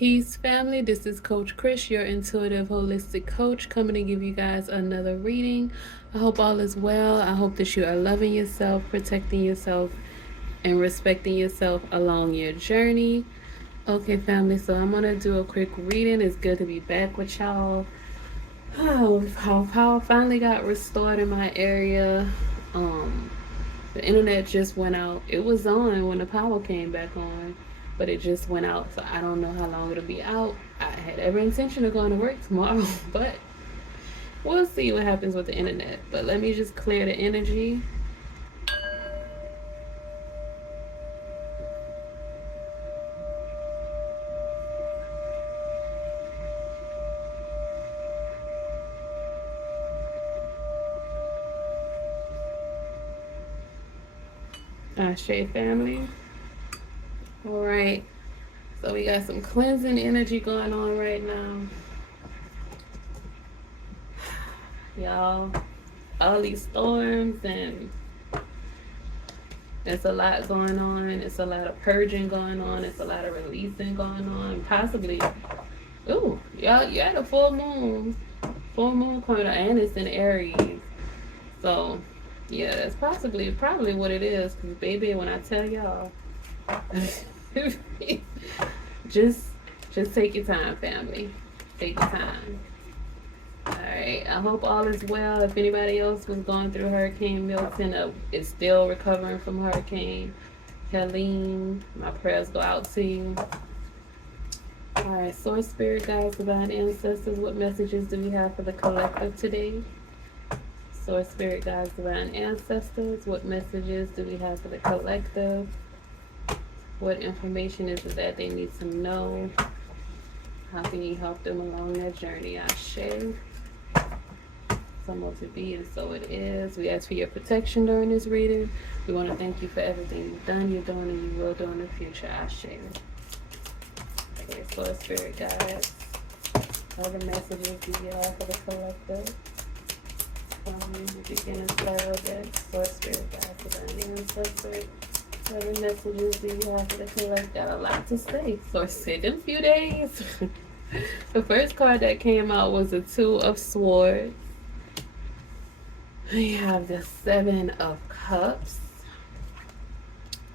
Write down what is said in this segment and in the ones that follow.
Peace, family. This is Coach Chris, your intuitive holistic coach, coming to give you guys another reading. I hope all is well. I hope that you are loving yourself, protecting yourself, and respecting yourself along your journey. Okay, family, so I'm going to do a quick reading. It's good to be back with y'all. How power finally got restored in my area. Um, the internet just went out. It was on when the power came back on, but it just went out. So I don't know how long it'll be out. I had every intention of going to work tomorrow, but we'll see what happens with the internet. But let me just clear the energy. Ashe family. All right. So we got some cleansing energy going on right now. Y'all, all these storms, and it's a lot going on. It's a lot of purging going on. It's a lot of releasing going on. Possibly, ooh, y'all, you had a full moon coming out, and it's in Aries. So, yeah, that's probably what it is. Cause baby, when I tell y'all, just just take your time, family. Take your time. All right. I hope all is well. If anybody else was going through Hurricane Milton, is still recovering from Hurricane Helene, my prayers go out to you. All right. Source, spirit, guides, divine ancestors. What messages do we have for the collective today? Source, spirit, guides, divine ancestors. What messages do we have for the collective? What information is it that they need to know? How can you help them along their journey? Ashe. So to be, and so it is. We ask for your protection during this reading. We want to thank you for everything you've done, you're doing, and you will do in the future. Ashe. Okay, so spirit guides. Other messages do you have for the collective? Beginning spiral deck. So spirit guides for the ancestors. Other messages do you have for the collective? Got a lot to say. So sit in a few days. The first card that came out was the Two of Swords. We have the Seven of Cups.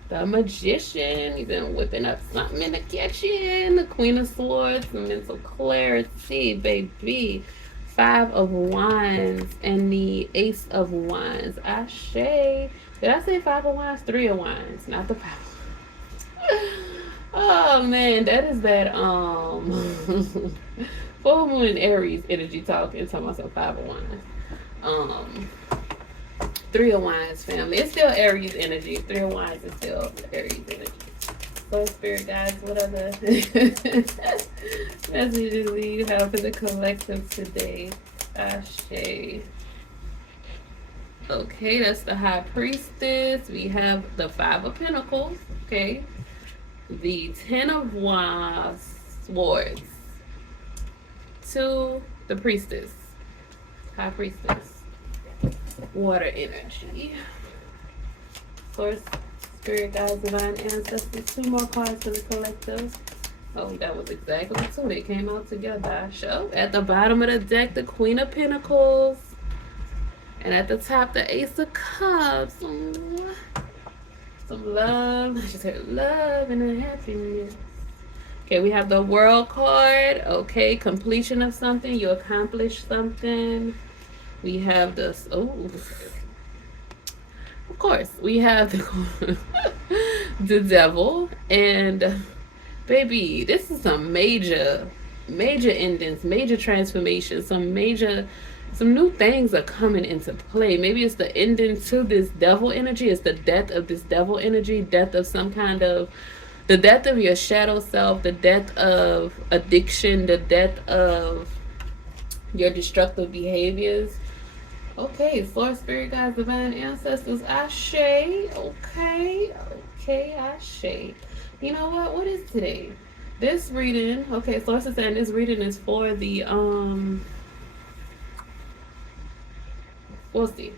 The Magician. You've been whipping up something in the kitchen. The Queen of Swords. The mental clarity, baby. Five of Wands. And the Ace of Wands. Ashe. Did I say Five of Wands? Three of Wands. Not the Five. Oh, man. That is that, full moon Aries energy talking about some Five of Wands. Three of Wands, family. It's still Aries energy. Three of Wands is still Aries energy. So, spirit guides, what other messages do you have for the collective today? Ashe. Okay, that's the High Priestess. We have the Five of Pentacles. Okay. The Ten of Wands, Swords. To the Priestess. High Priestess. Water energy. Source, spirit, guides, divine ancestors. Two more cards for the collective. Oh, that was exactly two. They came out together. Show at the bottom of the deck, the Queen of Pentacles, and at the top, the Ace of Cups. Some love. I just heard love and happiness. Okay, we have the World card. Okay, completion of something. You accomplished something. We have this. Oh, of course, we have the Devil, and baby, this is some major endings, major transformations, some new things are coming into play. Maybe it's the ending to this Devil energy. It's the death of this Devil energy, death of some kind of, the death of your shadow self, the death of addiction, the death of your destructive behaviors. Okay, Source, spirit, guides, divine ancestors. Ashe. Okay, Ashe. You know what? What is today? This reading. Okay, Source is saying this reading is for the We'll see.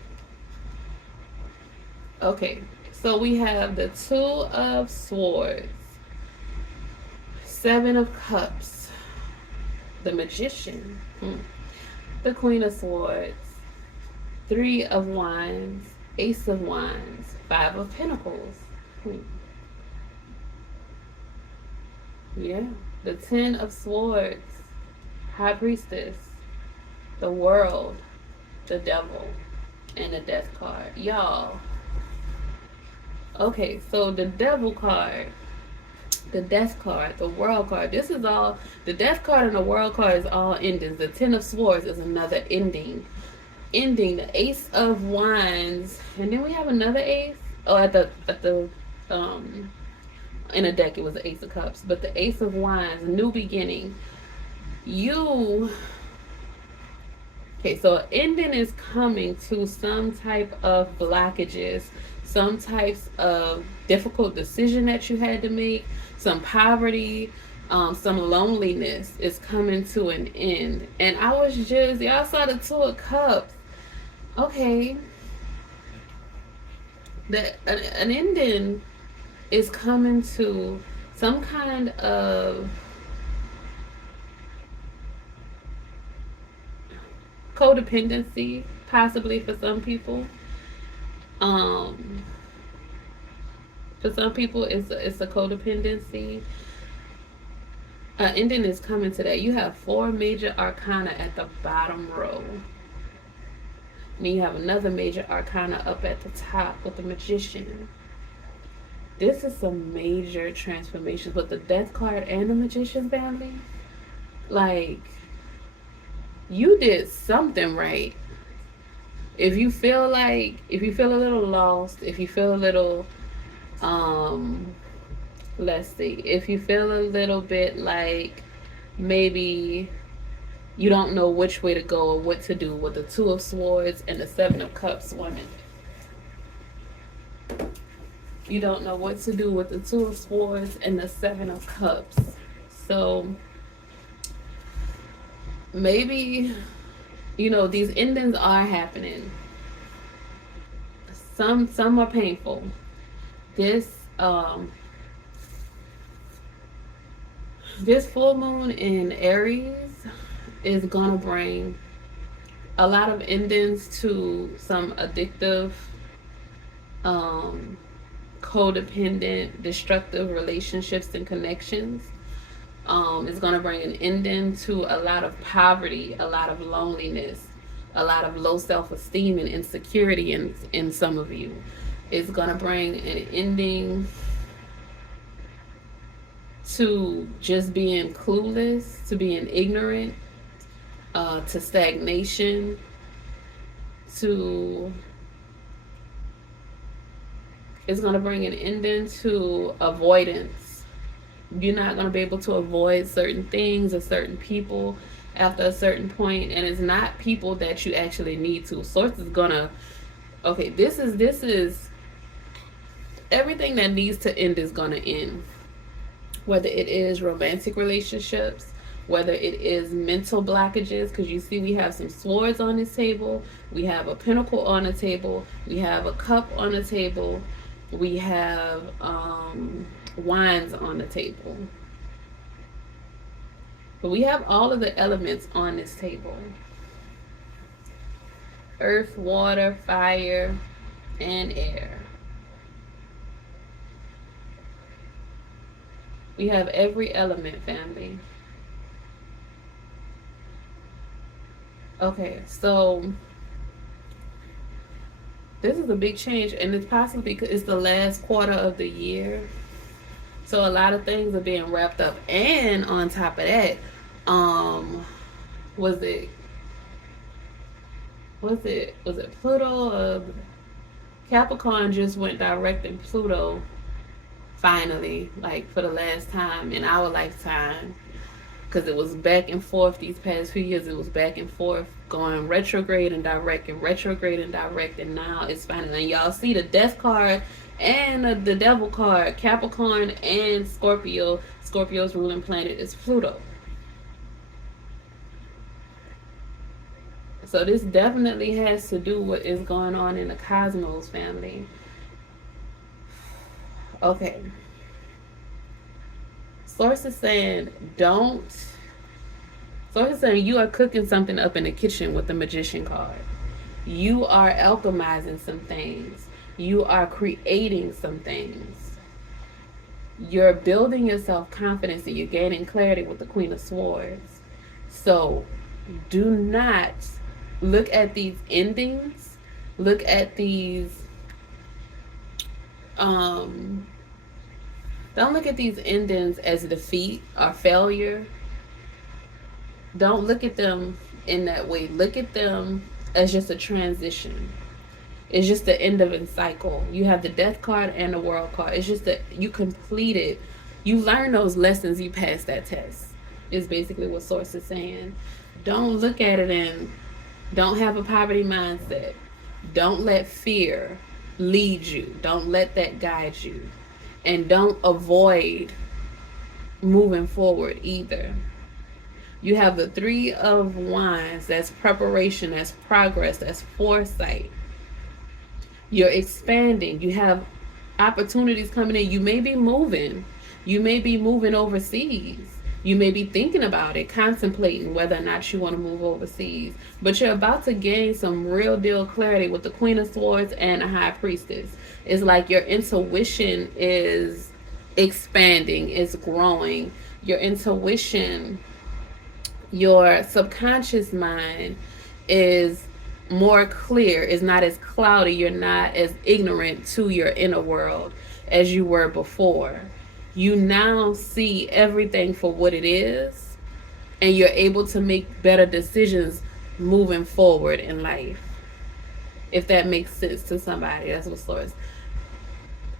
Okay, so we have the Two of Swords. Seven of Cups, the Magician, the Queen of Swords, Three of Wands, Ace of Wands, Five of Pentacles. Yeah. The Ten of Swords, High Priestess, the World, the Devil, and the Death card. Y'all. Okay, so the Devil card, the Death card, the World card. This is all, the Death card and the World card is all endings. The Ten of Swords is another ending. The Ace of Wands, and then we have another ace. Oh, at the in a deck it was the Ace of Cups, but the Ace of Wands, new beginning. Okay, so ending is coming to some type of blockages, some types of difficult decision that you had to make, some poverty, some loneliness is coming to an end. And I was just, y'all saw the Two of Cups. Okay, an ending is coming to some kind of codependency, possibly for some people. For some people, it's a codependency. Ending is coming to that. You have 4 major arcana at the bottom row. And you have another major arcana up at the top with the Magician. This is some major transformations with the Death card and the Magician family. Like, you did something right. If you feel a little lost, if you feel a little, let's see, if you feel a little bit like maybe you don't know which way to go or what to do with the Two of Swords and the Seven of Cups woman. You don't know what to do with the Two of Swords and the Seven of Cups. So maybe, these endings are happening. Some are painful. This full moon in Aries is gonna bring a lot of endings to some addictive, codependent, destructive relationships and connections. It's going to bring an ending to a lot of poverty, a lot of loneliness, a lot of low self-esteem and insecurity in some of you. It's going to bring an ending to just being clueless, to being ignorant, to stagnation, it's going to bring an ending to avoidance. You're not going to be able to avoid certain things or certain people after a certain point, and it's not people that you actually need to. Source is going to, okay, this is everything that needs to end is going to end. Whether it is romantic relationships, whether it is mental blockages, because you see we have some swords on this table, we have a pentacle on the table, we have a cup on the table, we have wands on the table. But we have all of the elements on this table. Earth, water, fire, and air. We have every element, family. Okay, so this is a big change, and it's possibly because it's the last quarter of the year. So a lot of things are being wrapped up. And on top of that, was it Pluto? Capricorn just went direct in Pluto finally, like for the last time in our lifetime. Because it was back and forth these past few years. It was back and forth, going retrograde and direct, and retrograde and direct, and now it's finally. And y'all see the Death card and the Devil card, Capricorn and Scorpio. Scorpio's ruling planet is Pluto. So this definitely has to do with what is going on in the cosmos, family. Okay. Source is saying, don't. Source is saying you are cooking something up in the kitchen with the Magician card. You are alchemizing some things. You are creating some things. You're building your self-confidence and you're gaining clarity with the Queen of Swords. So do not look at these endings. Look at these don't look at these endings as defeat or failure. Don't look at them in that way. Look at them as just a transition. It's just the end of a cycle. You have the death card and the world card. It's just that you completed, you learn those lessons, you passed that test, is basically what Source is saying. Don't look at it and don't have a poverty mindset. Don't let fear lead you. Don't let that guide you. And don't avoid moving forward either. You have the Three of Wands. That's preparation, that's progress, that's foresight. You're expanding. You have opportunities coming in. You may be moving. You may be moving overseas. You may be thinking about it, contemplating whether or not you want to move overseas. But you're about to gain some real deal clarity with the Queen of Swords and the High Priestess. It's like your intuition is expanding, is growing. Your intuition, your subconscious mind is more clear, is not as cloudy. You're not as ignorant to your inner world as you were before. You now see everything for what it is, and you're able to make better decisions moving forward in life. If that makes sense to somebody, that's what Source.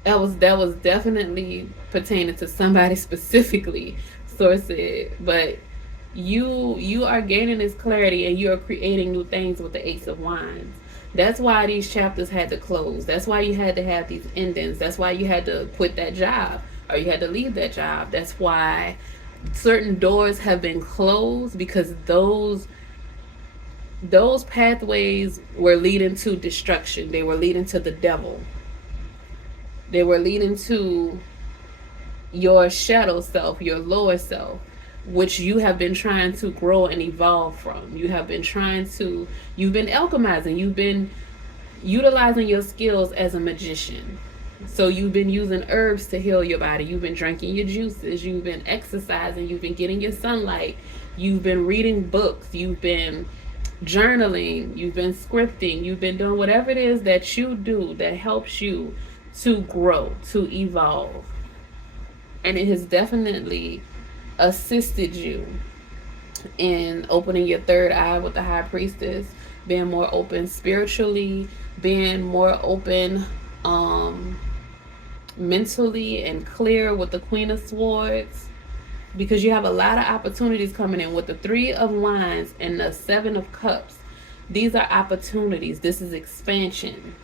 That was definitely pertaining to somebody specifically, Source said. But you are gaining this clarity and you are creating new things with the Ace of Wands. That's why these chapters had to close. That's why you had to have these endings. That's why you had to quit that job or you had to leave that job. That's why certain doors have been closed, because those pathways were leading to destruction. They were leading to the devil. They were leading to your shadow self, your lower self, which you have been trying to grow and evolve from. You've been alchemizing, you've been utilizing your skills as a magician. So you've been using herbs to heal your body. You've been drinking your juices. You've been exercising. You've been getting your sunlight. You've been reading books. You've been journaling. You've been scripting. You've been doing whatever it is that you do that helps you to grow, to evolve. And it has definitely assisted you in opening your third eye with the High Priestess, being more open spiritually, being more open mentally and clear with the Queen of Swords, because you have a lot of opportunities coming in with the Three of Wands and the Seven of Cups. These are opportunities. This is expansion.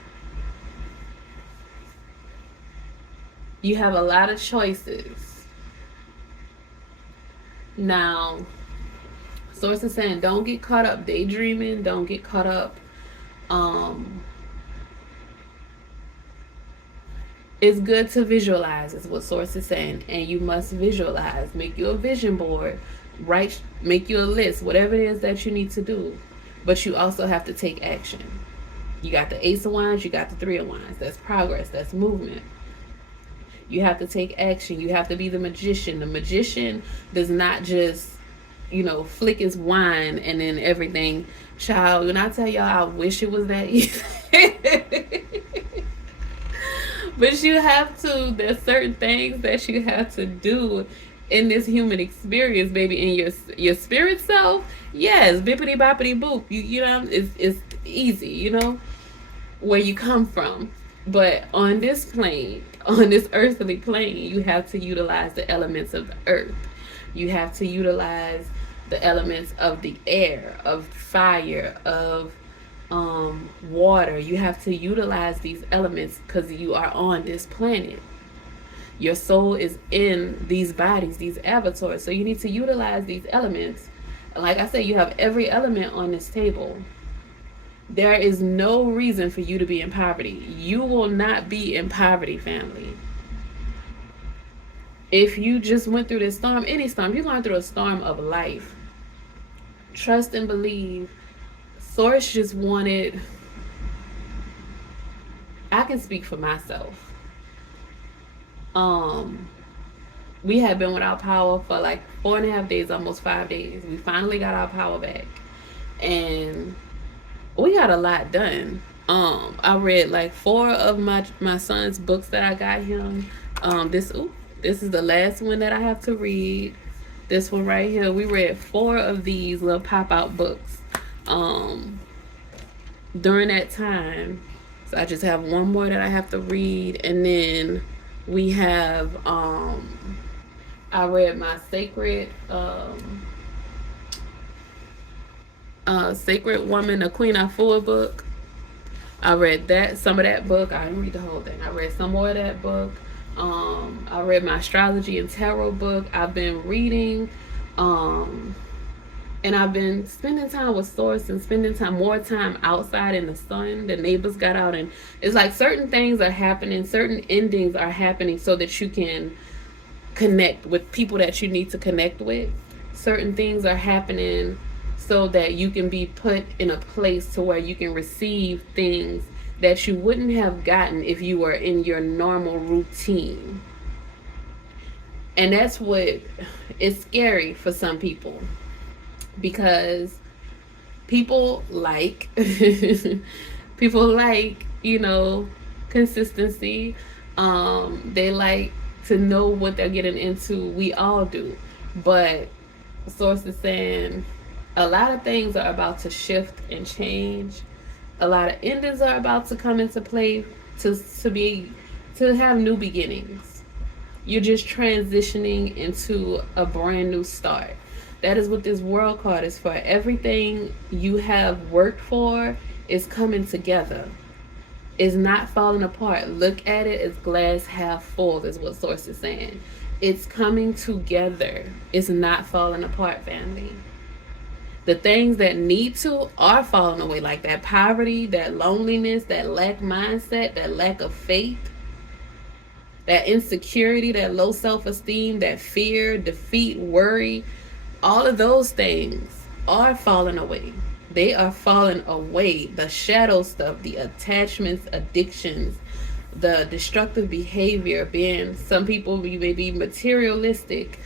You have a lot of choices. Now, Source is saying don't get caught up daydreaming. Don't get caught up. It's good to visualize, is what Source is saying. And you must visualize. Make you a vision board. Make you a list. Whatever it is that you need to do. But you also have to take action. You got the Ace of Wands. You got the Three of Wands. That's progress. That's movement. You have to take action. You have to be the magician. The magician does not just, flick his wand and then everything. Child, when I tell y'all, I wish it was that easy. But you have to, there's certain things that you have to do in this human experience, baby. In your spirit self, yes, bippity boppity boop. It's easy, where you come from. But on this plane, on this earthly plane, you have to utilize the elements of the earth. You have to utilize the elements of the air, of fire, of water. You have to utilize these elements because you are on this planet. Your soul is in these bodies, these avatars. So you need to utilize these elements. Like I said, you have every element on this table. There is no reason for you to be in poverty. You will not be in poverty, family. If you just went through this storm, any storm, you're going through a storm of life. Trust and believe. Source just wanted, I can speak for myself. Um, we had been without power for like 4.5 days, almost 5 days. We finally got our power back, and we got a lot done. I read like 4 of my son's books that I got him. This is the last one that I have to read. This one right here. We read 4 of these little pop out books. Um, During that time, so I just have one more that I have to read, and then we have I read my Sacred Woman, the Queen Afua book. I read that, some of that book. I didn't read the whole thing. I read some more of that book. I read my astrology and tarot book. I've been reading, um, and I've been spending time with Source and spending more time outside in the sun. The neighbors got out, and it's like certain things are happening, certain endings are happening, so that you can connect with people that you need to connect with. Certain things are happening so that you can be put in a place to where you can receive things that you wouldn't have gotten if you were in your normal routine. And that's what is scary for some people, because people like people like, consistency. They like to know what they're getting into. We all do. But Source is saying a lot of things are about to shift and change. A lot of endings are about to come into play, to have new beginnings. You're just transitioning into a brand new start. That is what this world card is for. Everything you have worked for is coming together. It's not falling apart. Look at it as glass half full, is what Source is saying. It's coming together. It's not falling apart, family. The things that need to are falling away, like that poverty, that loneliness, that lack mindset, that lack of faith, that insecurity, that low self-esteem, that fear, defeat, worry. All of those things are falling away. They are falling away. The shadow stuff, the attachments, addictions, the destructive behavior, being, some people, you may be materialistic,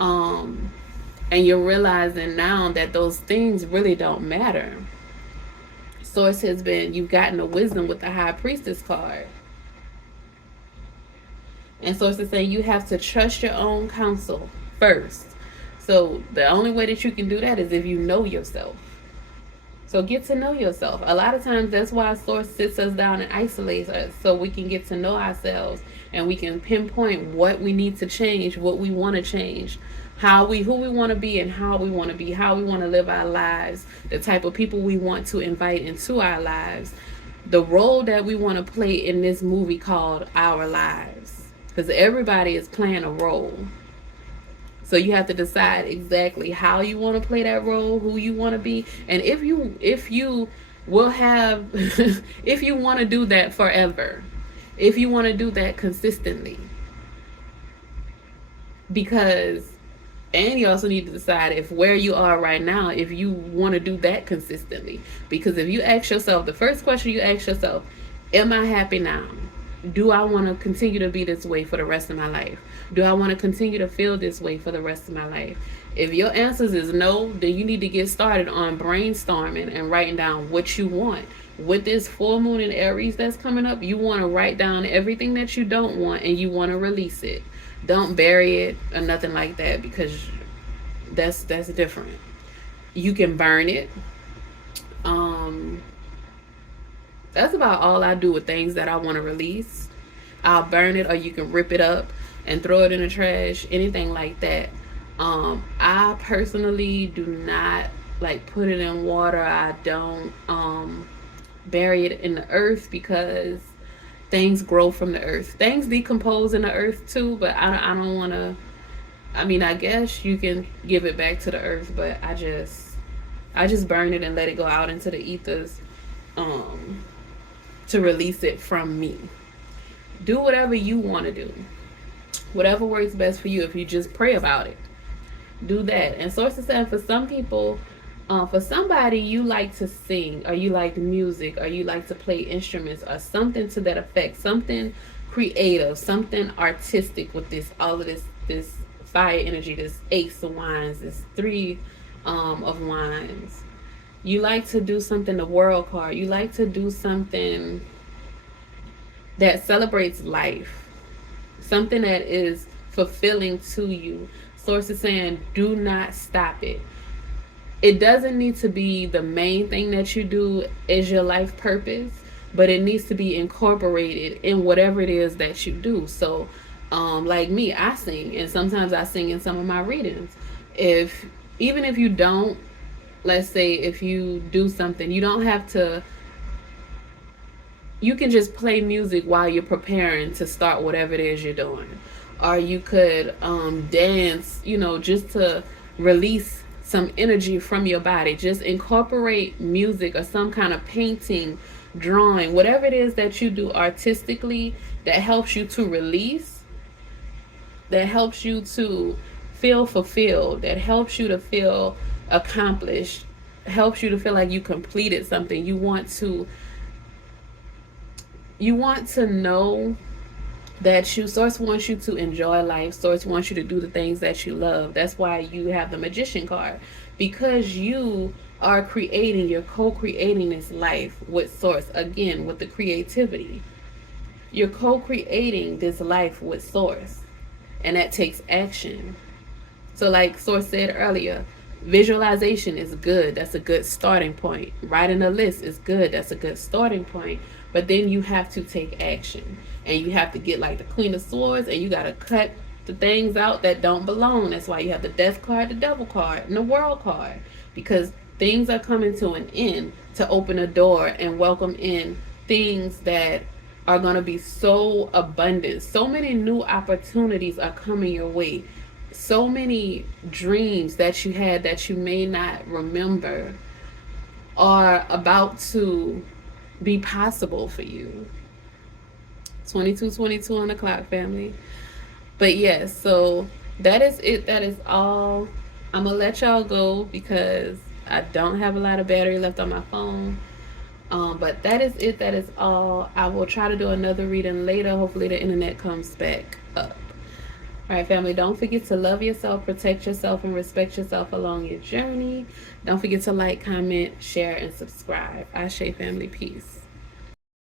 and you're realizing now that those things really don't matter. Source has been, you've gotten the wisdom with the High Priestess card. And Source is saying you have to trust your own counsel first. So the only way that you can do that is if you know yourself. So get to know yourself. A lot of times that's why Source sits us down and isolates us, so we can get to know ourselves and we can pinpoint what we need to change, what we want to change, who we want to be, and how we want to be, how we want to live our lives, the type of people we want to invite into our lives, the role that we want to play in this movie called Our Lives. Because everybody is playing a role. So you have to decide exactly how you want to play that role, who you want to be, and if you will have if you want to do that forever, if you want to do that consistently. Because, and you also need to decide if where you are right now, if you want to do that consistently. Because if you ask yourself, the first question you ask yourself, am I happy now? Do I want to continue to be this way for the rest of my life? Do I want to continue to feel this way for the rest of my life? If your answers is no, then you need to get started on brainstorming and writing down what you want. With this full moon in Aries that's coming up, you want to write down everything that you don't want and you want to release it. Don't bury it or nothing like that, because that's different. You can burn it. That's about all I do with things that I want to release. I'll burn it, or you can rip it up and throw it in the trash, anything like that. I personally do not like put it in water. I don't bury it in the earth, because things grow from the earth. Things decompose in the earth too, but I don't want to. I mean, I guess you can give it back to the earth, but I just burn it and let it go out into the ethers, to release it from me. Do whatever you want to do. Whatever works best for you. If you just pray about it, do that. And Source is saying for some people, for somebody, you like to sing, or you like music, or you like to play instruments, or something to that effect, something creative, something artistic with this, all of this fire energy, this ace of wands, this three of wands. You like to do something, the world card. You like to do something that celebrates life, something that is fulfilling to you. Source is saying, do not stop it. It doesn't need to be the main thing that you do is your life purpose, but it needs to be incorporated in whatever it is that you do. So, like me, I sing, and sometimes I sing in some of my readings. If even if you don't, let's say if you do something, you don't have to. You can just play music while you're preparing to start whatever it is you're doing, or you could dance, just to release some energy from your body. Just incorporate music or some kind of painting, drawing, whatever it is that you do artistically that helps you to release, that helps you to feel fulfilled, that helps you to feel accomplished, helps you to feel like you completed something. You want to know that Source wants you to enjoy life. Source wants you to do the things that you love. That's why you have the Magician card, because you are you're co-creating this life with Source. Again, with the creativity, you're co-creating this life with Source, and that takes action. So like Source said earlier, visualization is good. That's a good starting point. Writing a list is good. That's a good starting point. But then you have to take action, and you have to get like the Queen of Swords, and you got to cut the things out that don't belong. That's why you have the Death card, the Devil card, and the World card, because things are coming to an end to open a door and welcome in things that are going to be so abundant. So many new opportunities are coming your way. So many dreams that you had that you may not remember are about to be possible for you. 2222 on the clock, family. But yes, so that is it. That is all. I'm gonna let y'all go because I don't have a lot of battery left on my phone. But that is it. That is all. I will try to do another reading later. Hopefully the internet comes back up. All right, family, don't forget to love yourself, protect yourself, and respect yourself along your journey. Don't forget to like, comment, share, and subscribe. Ashe, family. Peace.